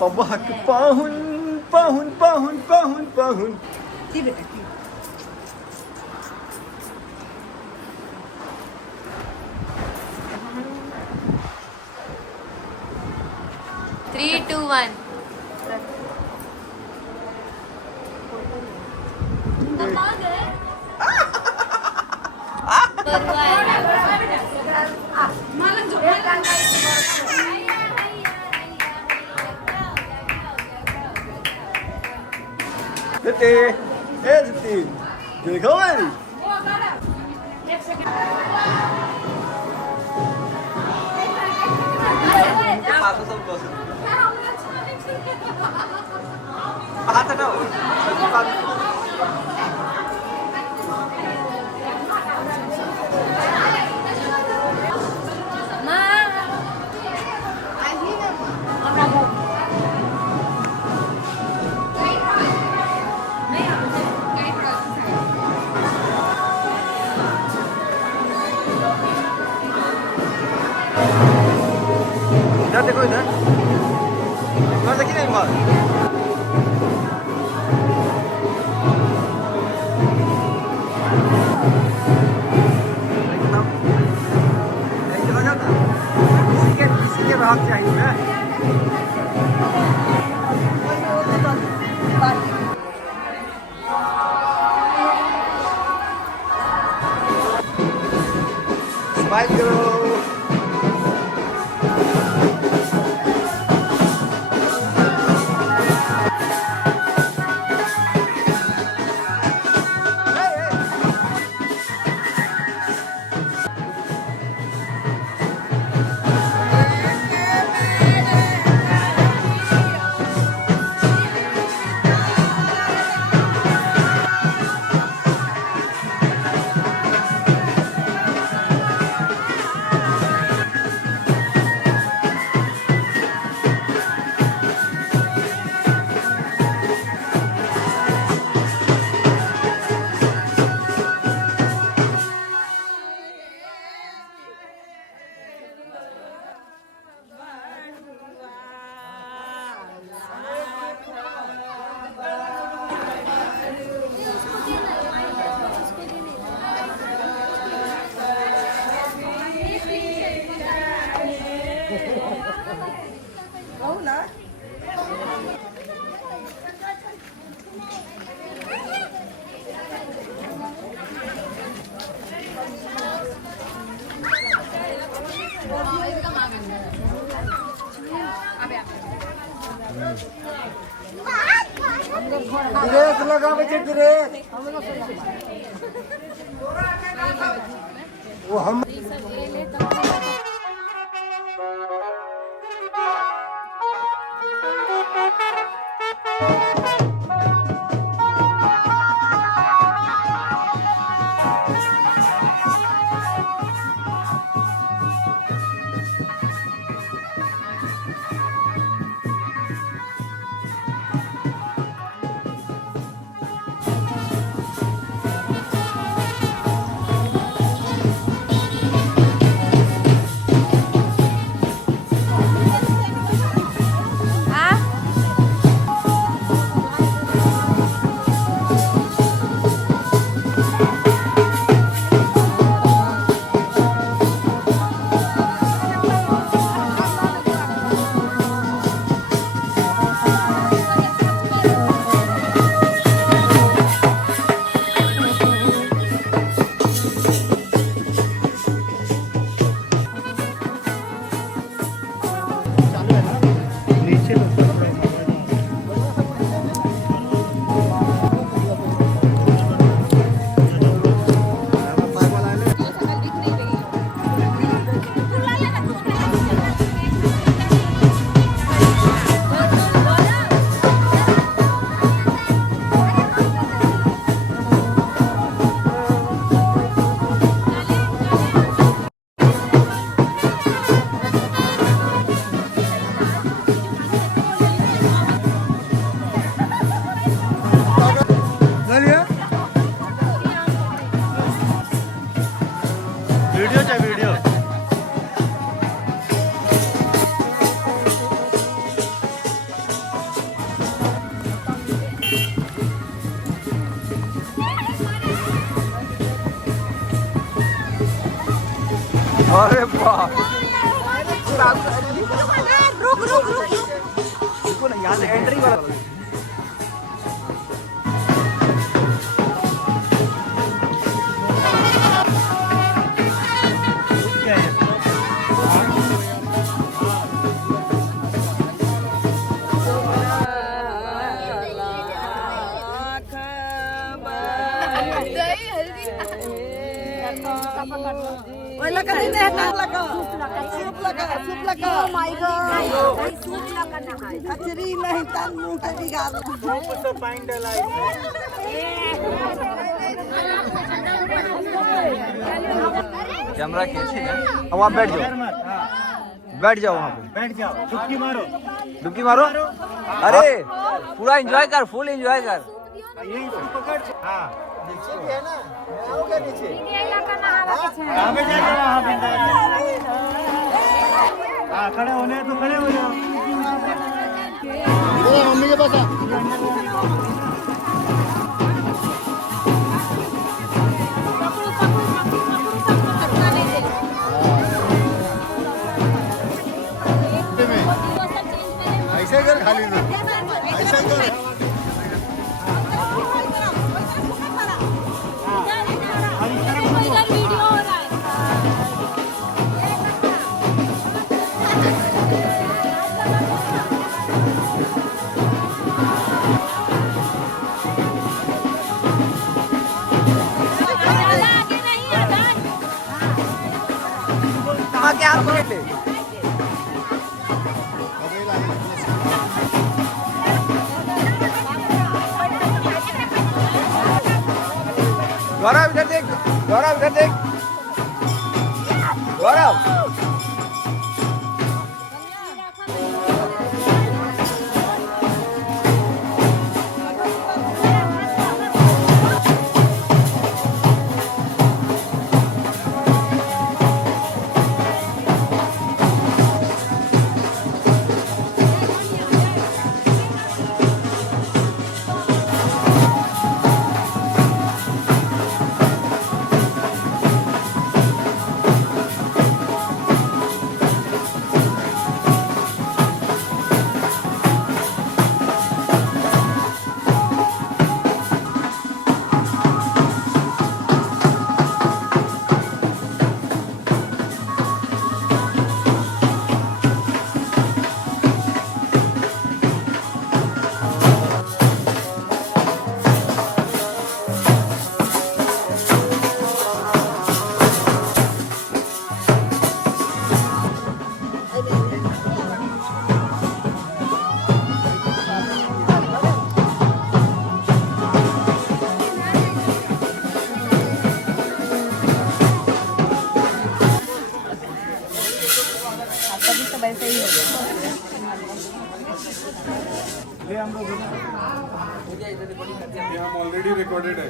صباحك पाहून पाहून पाहून पाहून पाहून ती बेटा ती 3, 2, 1. Ziti, hey Ziti, gonna go in. इधर देखो इधर देखिए ना एक बार किसी के हाथ चाहिए ना स्माइल करो ड्रेस लगा बच्चे ड्रेस वो हम अरे बाप रुक रुक रुक यहाँ से एंट्री वाला लगा देते हैं ना लगा सूप लगा ओ माय गॉड सूप लगा ना कचरी नहीं तन मुंह के बिगाड़ तो पाइन डाला कैमरा कैसे है वहाँ बैठ जाओ वहाँ पे बैठ जाओ डुबकी मारो अरे पूरा एंजॉय कर फुल एंजॉय कर यही पकड़ हाँ नीचे भी है ना आओगे नीचे कहाँ पे जाएगा वहाँ पे हाँ खड़े होने तो खड़े हो जाओ मम्मी के पास ऐसे कर खाली ना ऐसा कर क्या पकड़ ले गौरव इधर देख गौरव ऑलरेडी रिकॉर्डेड है